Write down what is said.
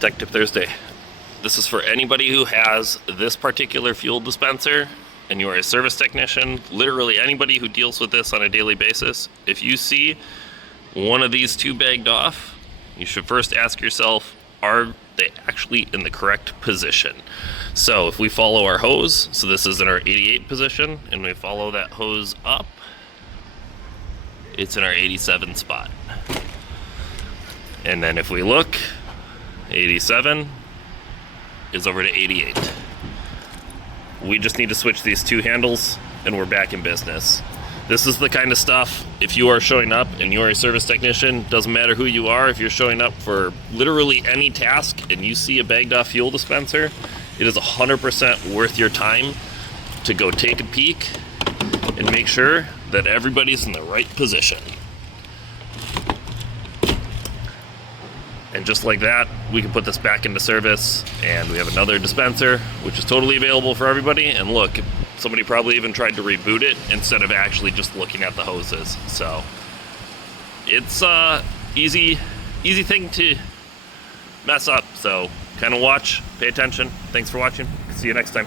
Tech Tip Thursday. This is for anybody who has this particular fuel dispenser and you are a service technician, literally anybody who deals with this on a daily basis. If you see one of these two bagged off, you should first ask yourself, are they actually in the correct position? So if we follow our hose, so this is in our 88 position, and we follow that hose up, it's in our 87 spot. And then if we look, 87 is over to 88. We just need to switch these two handles and we're back in business. This is the kind of stuff, if you are showing up and you're a service technician, doesn't matter who you are, if you're showing up for literally any task and you see a bagged off fuel dispenser, it is 100% worth your time to go take a peek and make sure that everybody's in the right position. And just like that, we can put this back into service, and we have another dispenser, which is totally available for everybody. And look, somebody probably even tried to reboot it instead of actually just looking at the hoses. So it's easy thing to mess up. So kind of watch, pay attention. Thanks for watching. See you next time.